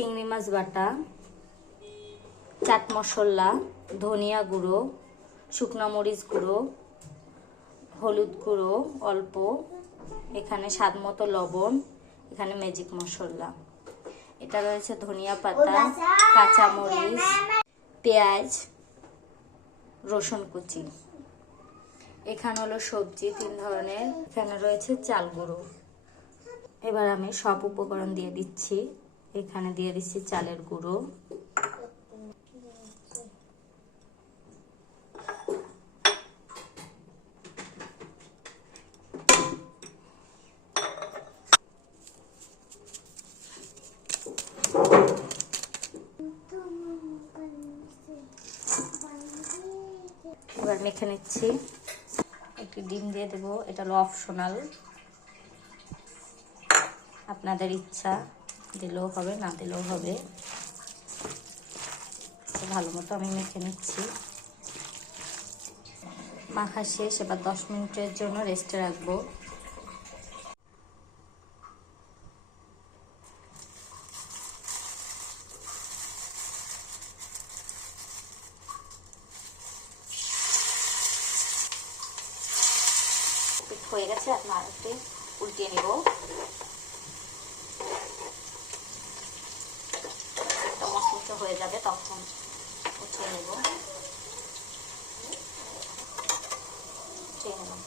চিংড়ি মাছ বাটা, চাট মশলা, ধনিয়া গুঁড়ো, শুকনো মরিচ গুঁড়ো, হলুদ গুঁড়ো অল্প, এখানে স্বাদ মতো লবণ, এখানে ম্যাজিক মশলা। এটা রয়েছে ধনিয়া পাতা, কাঁচা মরিচ, পেঁয়াজ, রসুন কুচি। এখানে হলো সবজি 3 ধরনের, এখানে রয়েছে চাল গুঁড়ো। এবার আমি সব উপকরণ দিয়ে দিচ্ছি। এখানে দিয়ে দিচ্ছি চালের গুঁড়ো, এবার মেখে নিচ্ছি। একটি ডিম দিয়ে দেব, এটা হলো অপশনাল, আপনাদের ইচ্ছা, দিলেও হবে না দিলেও হবে। ভালো মতো আমি মেখে নিচ্ছি। মাখা শেষ, এবার 10 মিনিটের জন্য রেস্টে রাখবো। হয়ে গেছে, আপনার একটু উল্টিয়ে নিব। মশলা হয়ে যাবে তখন উঠিয়ে নেব। উঠিয়ে নিলাম।